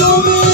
তুমি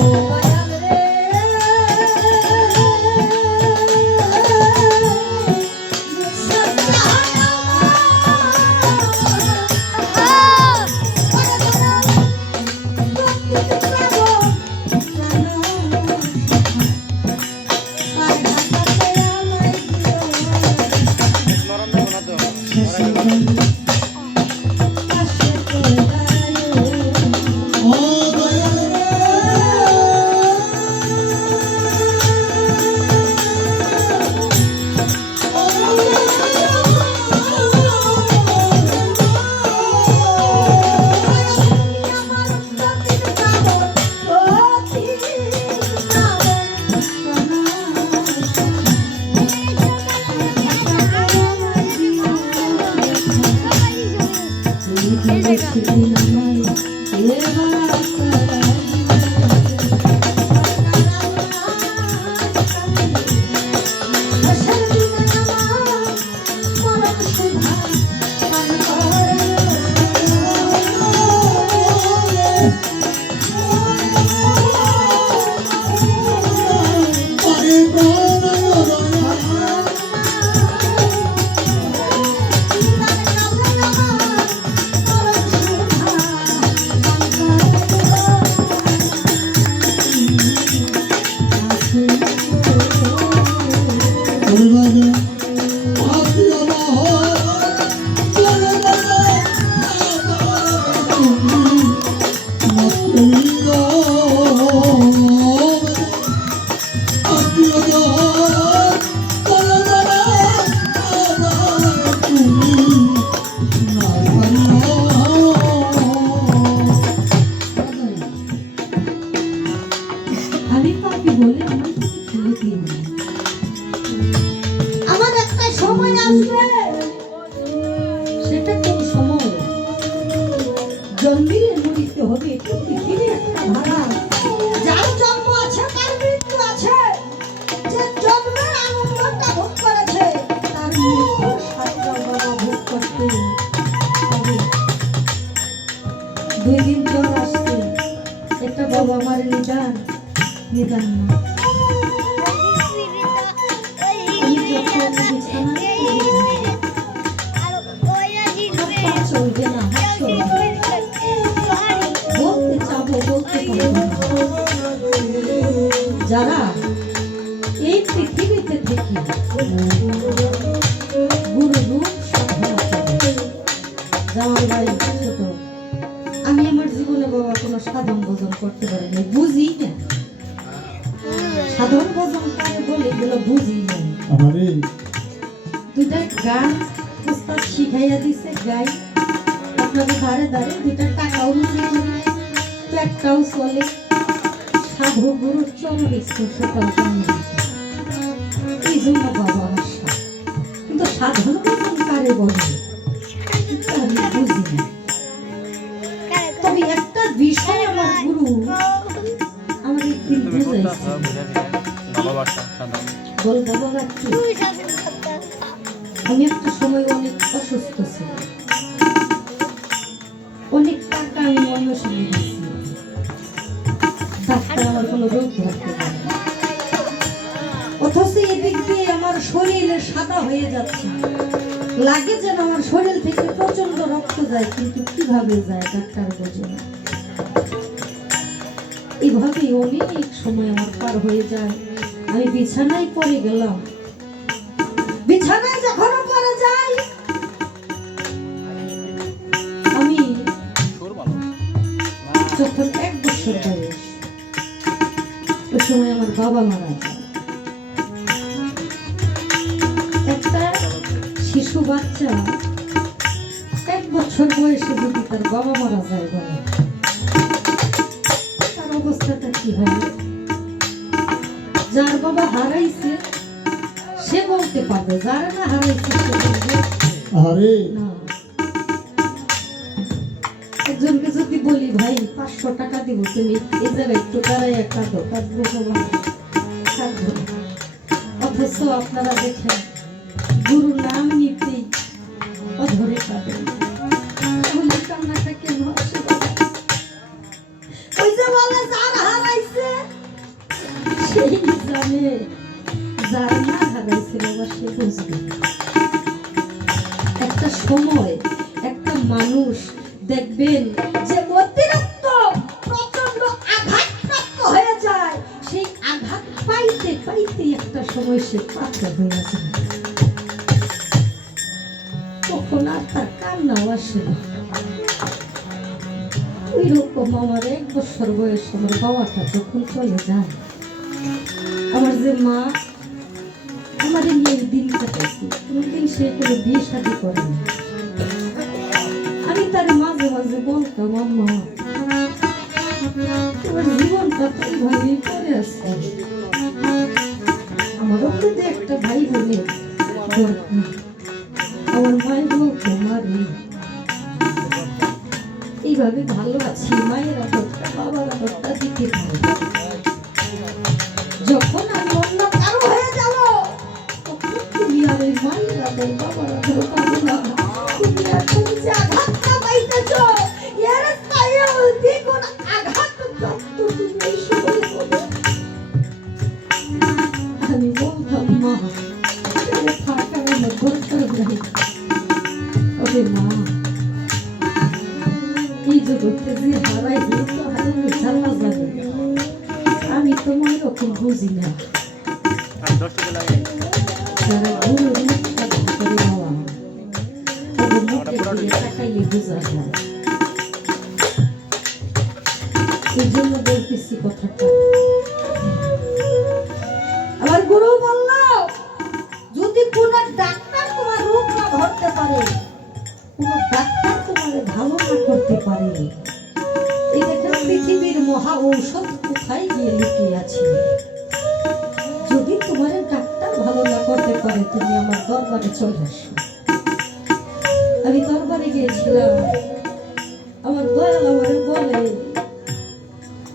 amor আমি যারা এই পৃথিবীতে থেকে গুরু রূপ যাওয়ার ভাই ছোট আমি আমার জীবনে বাবা কোনো সাধন ভোজন করতে পারিনি, বুঝি বলব আমি একটা সময় অনেক অসুস্থ ছিলাম। অনেক টাকা আমি ধরতে পারে অথচ এদিক দিয়ে আমার শরীরে সাদা হয়ে যাচ্ছে। লাগে যেন আমার শরীর থেকে প্রচণ্ড রক্ত যায়, কিন্তু কীভাবে যায় এইভাবে অনেক সময় আমার পার হয়ে যায়। আমি বিছানায় পড়ে গেলাম। বিছানায় যখন পড়ে যাই, আমি যখন এক বছর বয়স, ওই সময় আমার বাবা মারা একটা শিশু বাচ্চা এক বছর বয়সে যদি তার বাবা মারা যায় বলে, তার অবস্থাটা কি হবে? যার বাবা হারাইছে সে বলতে পারবে যারা না হারাইছে সে বলবে আরে না। একজনকে যদি বলি ভাই পাঁচশো টাকা দিব তুমি এই জায়গায় একটু দাঁড়াই একটা দোকান অথচ আপনারা দেখেন গুরু নাম নিতেই অধরে পাবেন তখন আর তার কান্নাও আসে না। ওই রকম আমার এক বছর বয়স আমার বাবাটা যখন চলে যায়। আমার যে মা, আমার নিয়ে দিন কাটাইছি। কোনোদিন সে কোনো বিয়ে শাদি করেনি আমি তার মাঝে মাঝে বলতাম, আম্মা, তোমার জীবনটা তো এইভাবেই পড়ে আছে। আমারও তো একটা ভাই বলে আমার মায়ের বলতো মারি এইভাবে ভালো আছি মায়ের আদরটা, বাবার আদরটা দিতে পারে যখন আমি অন্য কারও হয়ে যাব, তখন তুমি আর ওই মায়ের আদর আমি দরবারে গিয়েছিলাম। আমার আমার বলে,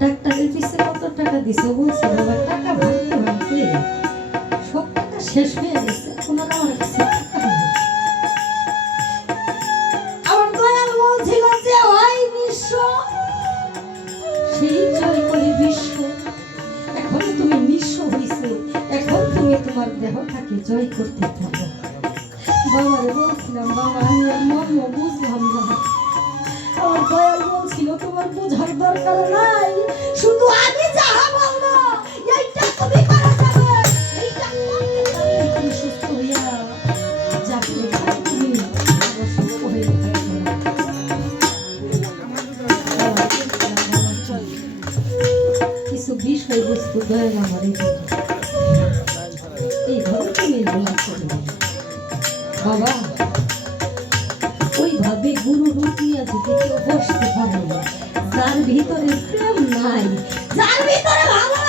ডাক্তারের কত টাকা বলছে বাবা টাকা ভাঙতে ভাঙতে সব টাকা শেষ হয়ে গেছে ওনারা আমার কাছে আমার সেই জয় করে বিশ্ব এখন তুমি তোমার জয় করতে পারো বাবারে বলছিলাম বাবা আমি আর মর্ম বুঝলাম না আমার দয়াল বলছিল তোমার বোঝার দরকার নাই শুধু আমি যাহা বলব এইটা তুমি করা যাবে এইটা করতে পারলে তুমি সুস্থ হইয়া যাবে তুমি অসুস্থ হয়ে থাকবে না। বাবা, বলছিলাম, বাবা, কিছু বিষয় দয়াল আমার এই। এইভাবে তুমি করবে বাবা। ওইভাবে গুরু রূপ আছে যদি কেউ বসতে পারে যার ভিতরে প্রেম নাই, যার ভিতরে ভালোবাসা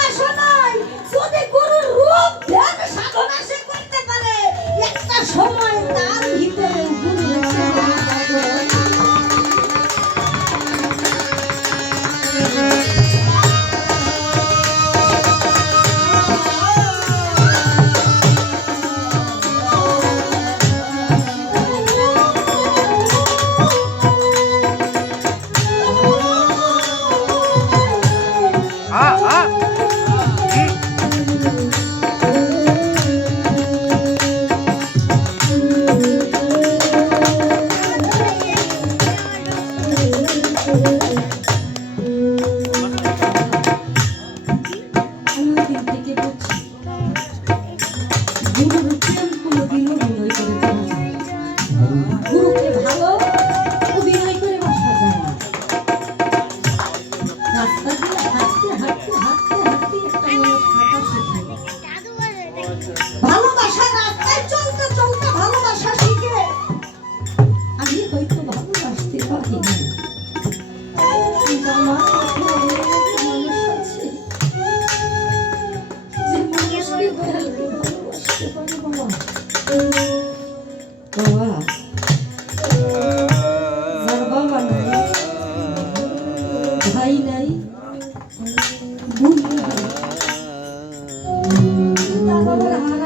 Amén.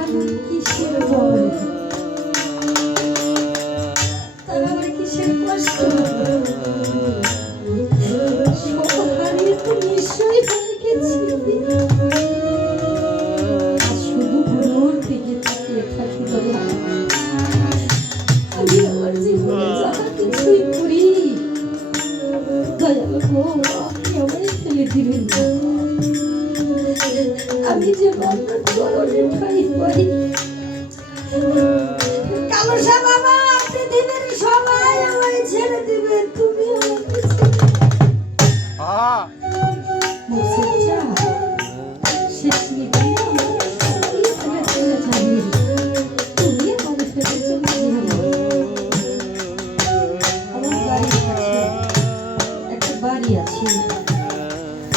করিয়াছি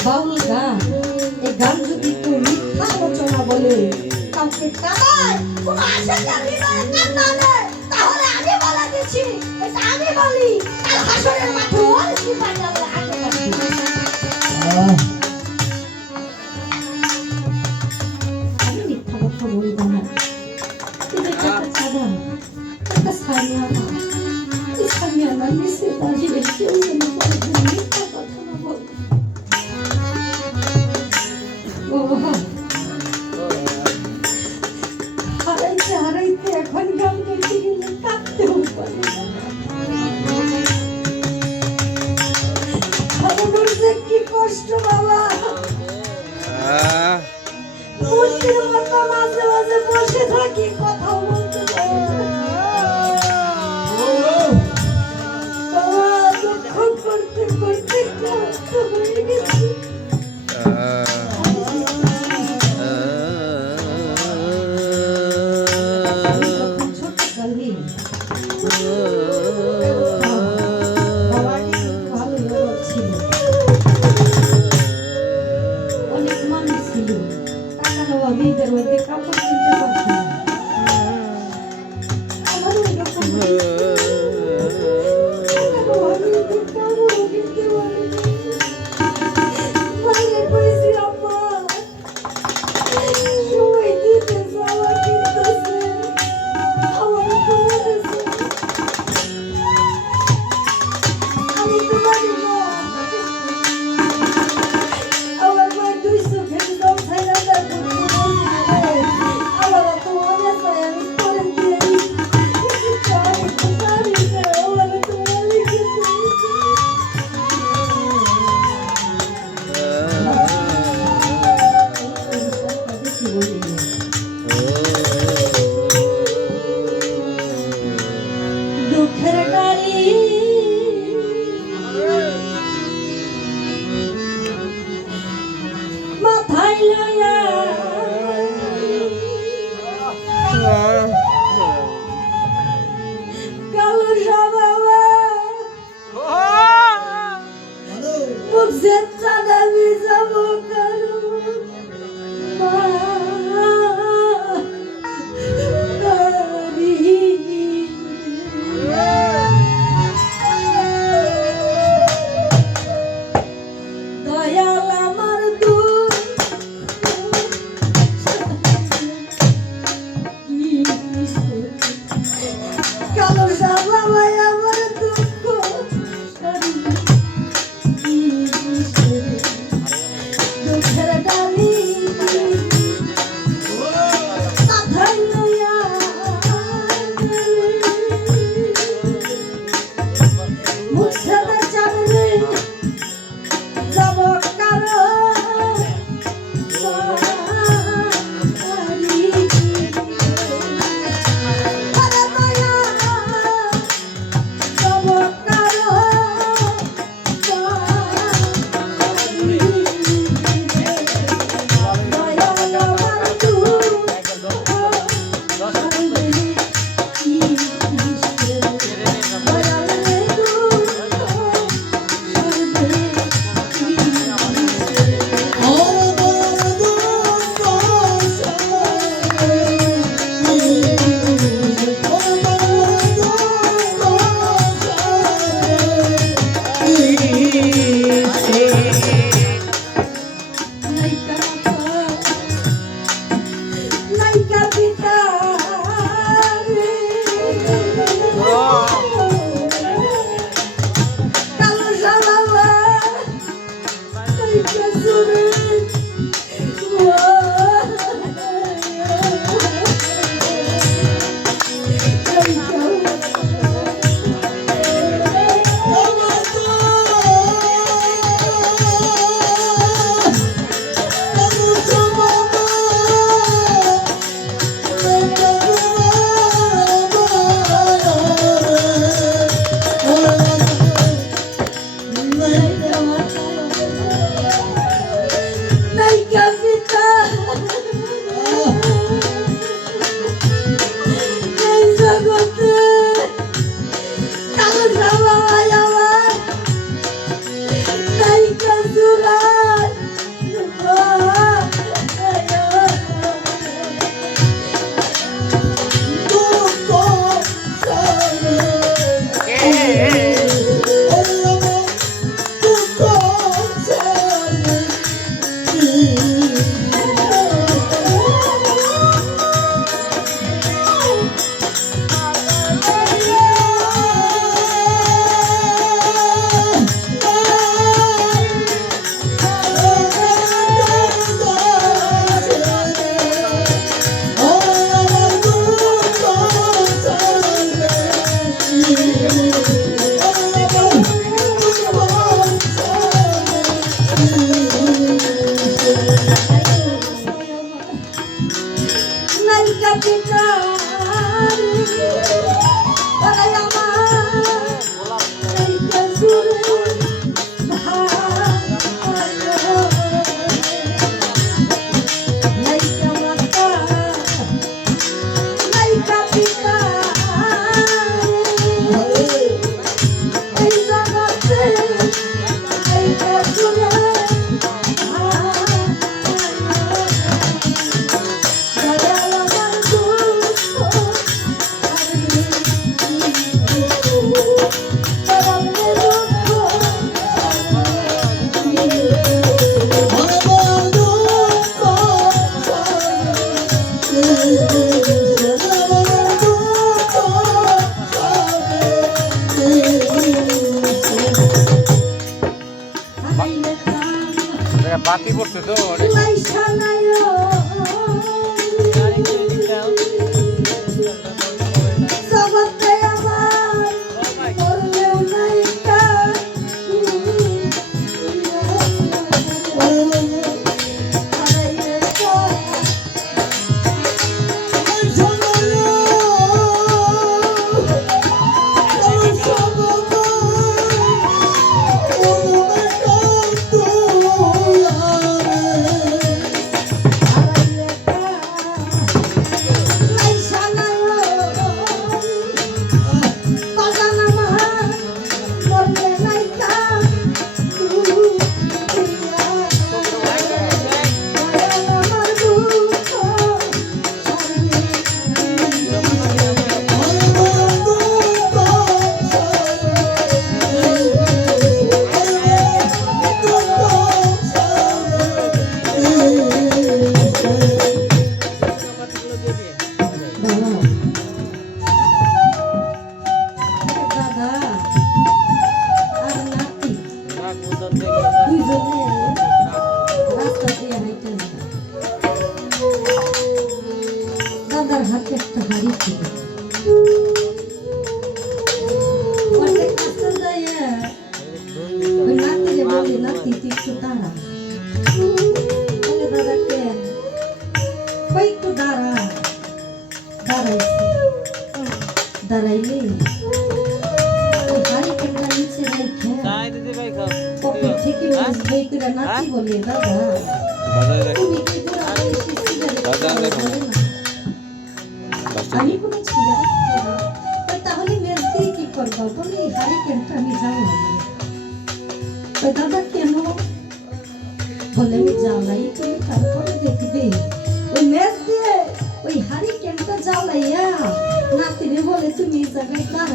বাউল গান এই গান যদি কেউ মিথ্যা রচনা বলে, কাউকে কাদায় কোনো আশাকার হৃদয়ে কান্না তাহলে আমি বলে দিচ্ছি, এটা আমি বলি। কাল হাসরের মাঠে ওর কি পাঞ্জাবের হাতে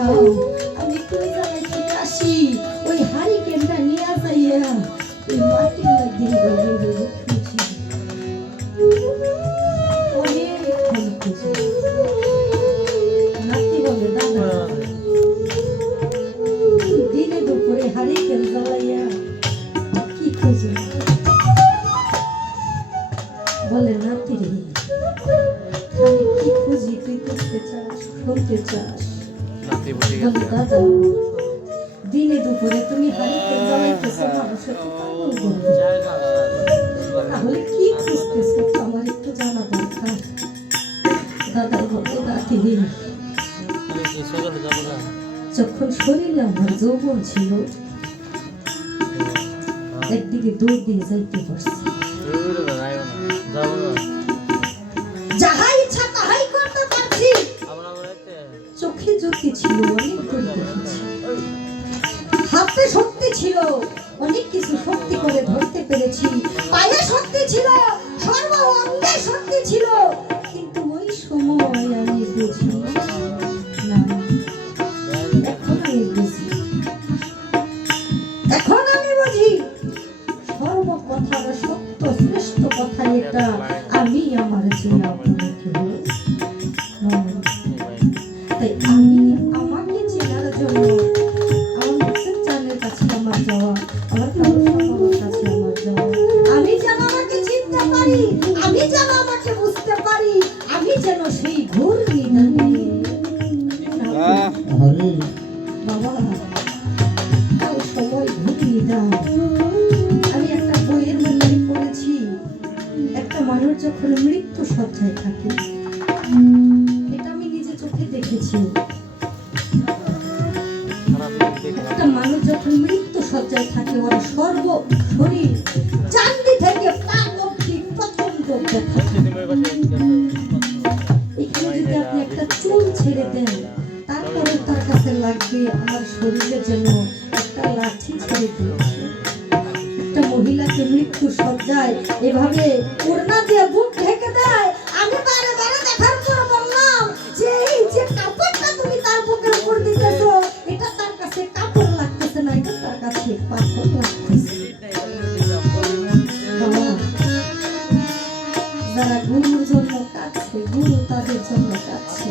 Wow. একদিকে দূর দিয়ে যাইতে পারছি। যাহা চোখে ছিল, অনেক হাতে শক্তি ছিল, অনেক কিছু শক্তি করে ধরতে পেরেছি। পায়ে শক্তি ছিল সর্ব অঙ্গে শক্তি ছিল। কিন্তু ওই সময় আমি বুঝি যারা গুরুর জন্য কাছে গুরু তাদের জন্য কাছে